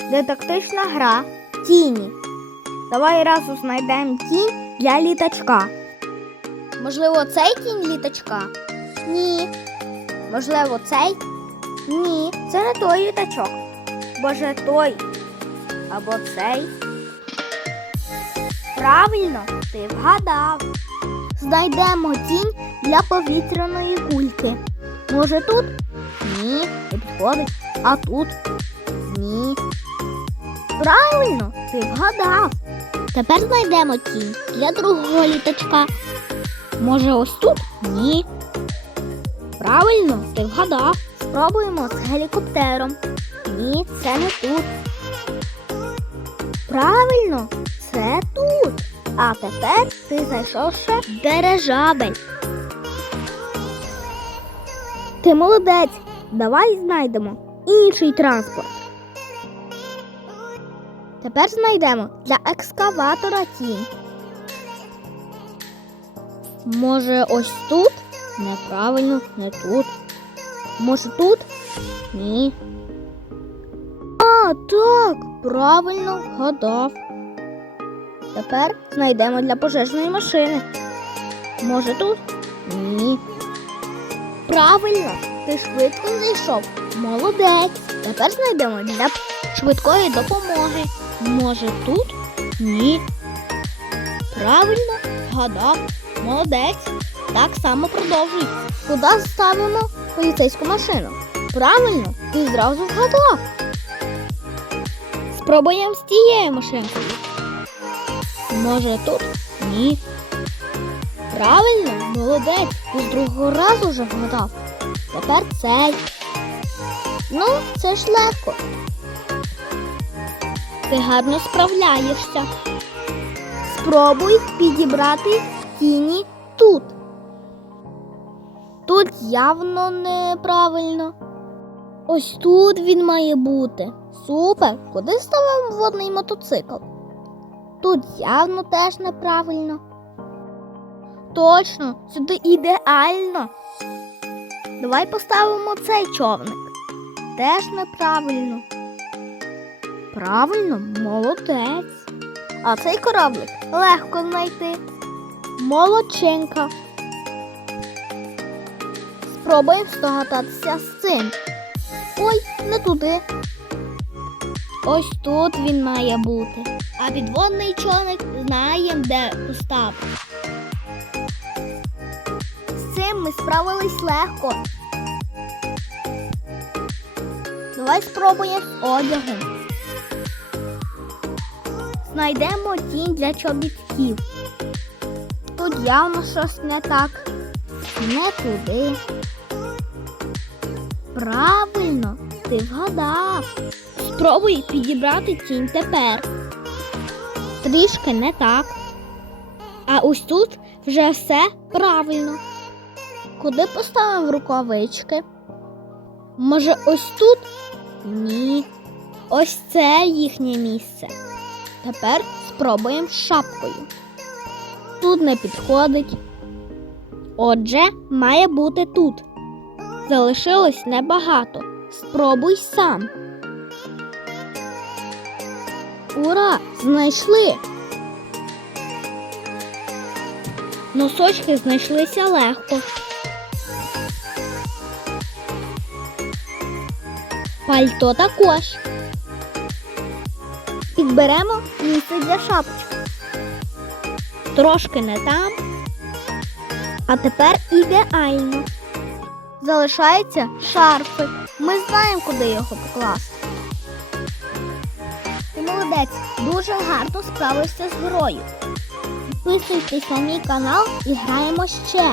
Детектична гра Тіні. Давай разом знайдемо тінь для літачка. Можливо, цей тінь літачка? Ні. Можливо, цей? Ні, це не той літачок. Може, той або цей. Правильно, ти вгадав. Знайдемо тінь для повітряної кульки. Може тут? Ні, не підходить. А тут? Ні. Правильно, ти вгадав. Тепер знайдемо тінь для другого літачка. Може, ось тут? Ні. Правильно, ти вгадав. Спробуємо з гелікоптером. Ні, це не тут. Правильно, це тут. А тепер ти знайшов ще дирижабель. Ти молодець. Давай знайдемо інший транспорт. Тепер знайдемо для екскаватора тінь. Може, ось тут? Неправильно, не тут. Може тут? Ні. А, так, правильно гадав. Тепер знайдемо для пожежної машини. Може тут? Ні. Правильно, ти швидко знайшов. Молодець. Тепер знайдемо для швидкої допомоги. Може тут? Ні. Правильно, гадав. Молодець. Так само продовжуй. Куди ставимо поліцейську машину? Правильно, ти зразу вгадав. Спробуємо з тією машинкою. Може тут? Ні. Правильно, молодець, ти з другого разу вже вгадав. Тепер цей. Ну, це ж легко. Ти гарно справляєшся. Спробуй підібрати тіні тут. Тут явно неправильно. Ось тут він має бути. Супер. Куди ставимо водний мотоцикл? Тут явно теж неправильно. Точно, сюди ідеально. Давай поставимо цей човник. Теж неправильно. Правильно, молодець. А цей кораблик легко знайти. Молодчинка. Спробуємо здогадатися з цим. Ой, не туди. Ось тут він має бути. А підводний човник знаємо, де поставити. З цим ми справились легко. Давай спробуємо з одягом. Знайдемо тінь для чобітків. Тут явно щось не так. Не туди. Правильно, ти вгадав. Спробуй підібрати тінь тепер. Трішки не так. А ось тут вже все правильно. Куди поставимо рукавички? Може, ось тут? Ні. Ось це їхнє місце. Тепер спробуємо шапкою. Тут не підходить. Отже, має бути тут. Залишилось небагато. Спробуй сам. Ура! Знайшли. Носочки знайшлися легко. Пальто також. Підберемо місце для шапочки. Трошки не там. А тепер ідеально. Залишається шарфик. Ми знаємо, куди його покласти. Ти молодець, дуже гарно справився з грою. Підписуйтесь на мій канал і граємо ще.